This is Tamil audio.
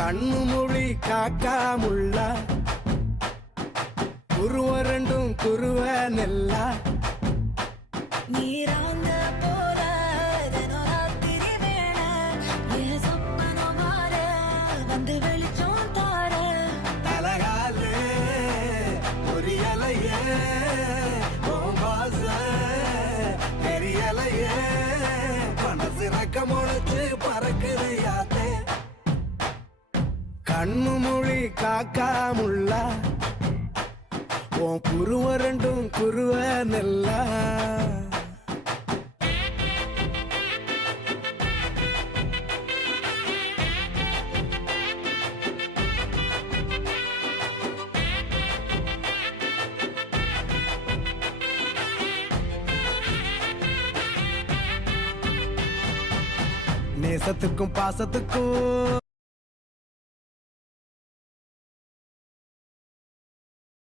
கண்ணு மொழி காக்காமுள்ள குருவ ரெண்டும் குருவ நெல்லா நீராங்க போல தினராத்திரி வேண என் சொப்பனம் மாற வந்து வெளிச்சம் தார தலகாலே பொரியலையே ஓம்பாச பெரியலையே மனசு ரக்க முளைச்சு பறக்குது யாத்தே கண்ணு மொழி காக்காமுள்ள உன் குருவ ரெண்டும் குருவ நெல்லா நேசத்துக்கும் பாசத்துக்கும்